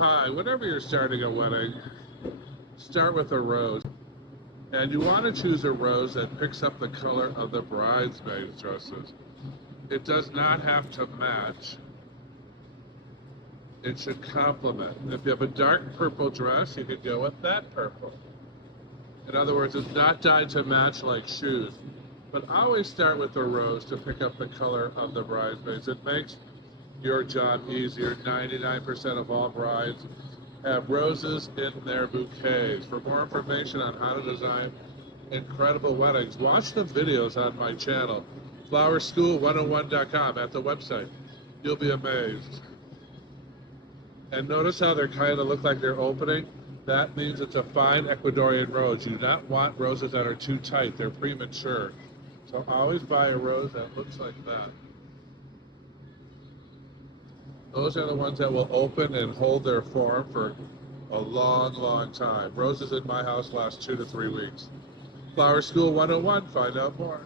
Hi, whenever you're starting a wedding, start with a rose. And you want to choose a rose that picks up the color of the bridesmaids' dresses. It does not have to match. It should complement. If you have a dark purple dress, you could go with that purple. In other words, it's not dyed to match like shoes. But always start with a rose to pick up the color of the bridesmaids. It makes your job easier. 99% of all brides have roses in their bouquets. For more information on how to design incredible weddings, watch the videos on my channel, flowerschool101.com, at the website. You'll be amazed. And notice how they kind of look like they're opening? That means it's a fine Ecuadorian rose. You do not want roses that are too tight. They're premature. So always buy a rose that looks like that. Those are the ones that will open and hold their form for a long, long time. Roses in my house last 2 to 3 weeks. Flower School 101, find out more.